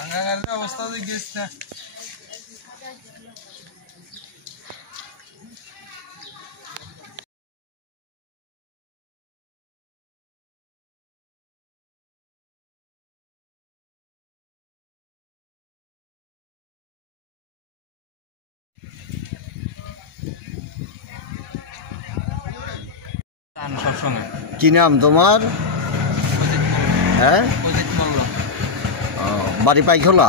ভাঙা অবস্থা গেছে না। কি নাম তোমার? হ্যাঁ, বাড়ি পাইখোলা।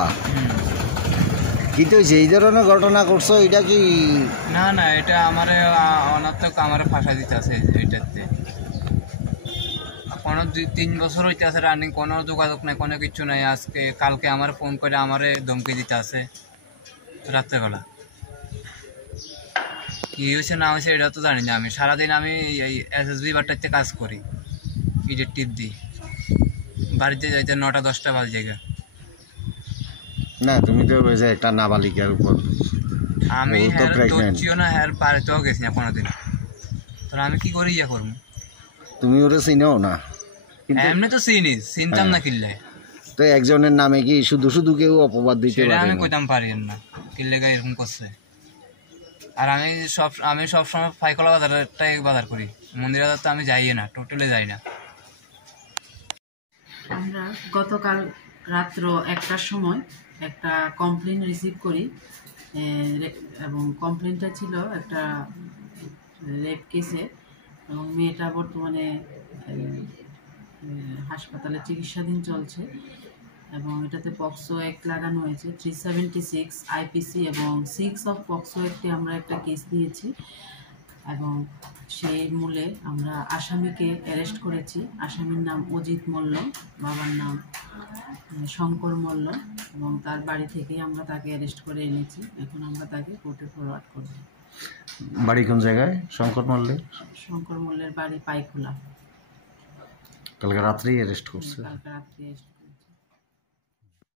কিন্তু এই ধরনের ঘটনা করছো, এটা কি? না না, এটা আমার অনার্থক আমার ফাঁসা দিতে আছে এইটাতে। কোনো 2-3 বছর হইতে আছে রানিং, কোনো যোগাযোগ নাই, কোনো কিছু নাই। আজকে কালকে আমার ফোন করে আমারে ধমকি দিতে আছে রাত্রেবেলা। কি হয়েছে না হয়েছে এটা তো জানি না। আমি সারাদিন আমি এই এসএসবি বারটাতে কাজ করি, ইটের টিপ দিই। বাড়িতে যাইতে 9টা-10টা বাজে জায়গা। না, তুমি তো একটা নাবালিকার উপর, আমি ধরছিও না, হ্যাঁ পারেতেও গেছি না কোনোদিন। তাহলে আমি কি করি ইয়া করবো? তুমি ওরে চিনো না? এমনি তো চিনতাম না কিনলে। তো একজনের নামে কি শুধু শুধু কেউ অপবাদ দিতে পারে? আমি কইতাম পারি না কিনলে গায়ে এরকম করছে। আর আমি সব সময় পাইখোলা বাজারটাই বাজার করি, মন্দির বাজার তো আমি যাই না, টোটালে যাই না। আমরা গতকাল রাত্র 1টার সময় একটা কমপ্লেন রিসিভ করি, এবং কমপ্লেনটা ছিল একটা রেপ কেসে, এবং মেয়েটা বর্তমানে হাসপাতালে চিকিৎসাধীন চলছে, এবং এটাতে পক্সো অ্যাক্ট লাগানো হয়েছে 376 আইপিসি এবং 6 অফ পক্সো অ্যাক্টে আমরা একটা কেস দিয়েছি, এবং সেই মূলে আমরা আসামিকে অ্যারেস্ট করেছি। আসামির নাম অজিত মল্ল, বাবার নাম শঙ্কর মল্ল, এবং তার বাড়ি থেকেই আমরা তাকে অ্যারেস্ট করে এনেছি। এখন আমরা তাকে কোর্টে ফরওয়ার্ড করব। বাড়ি কোন জায়গায় শঙ্কর মল্লের? শঙ্কর মল্লের বাড়ি পাইখোলা। কালকে রাত্রেই অ্যারেস্ট করছে। কালকে রাত্রে